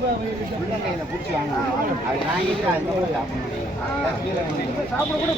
பிடிச்சி வாங்க அது வாங்கிட்டு அதுக்கப்புறம் சாப்பிட கூட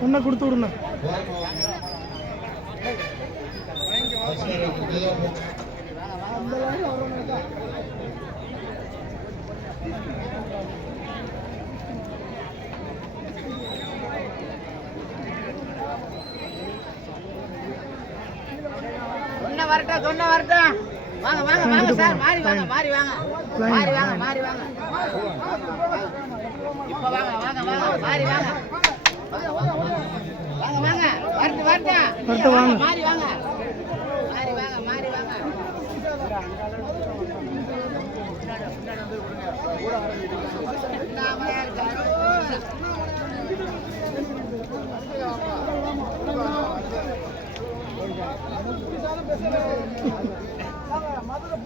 ஒன்ன கொடுத்து விடுங்க. சொன்ன வரட்டும் வாங்க வாங்க வாங்க சார் மாறி வாங்க மாறி வாங்க மாறி வாங்க மாறி வாங்க இப்ப வாங்க வாங்க வாங்க மாறி வாங்க வாங்க வாங்க வரட்டு வரட்டு வாங்க மாறி வாங்க மாறி வாங்க மாறி வாங்க மதுரை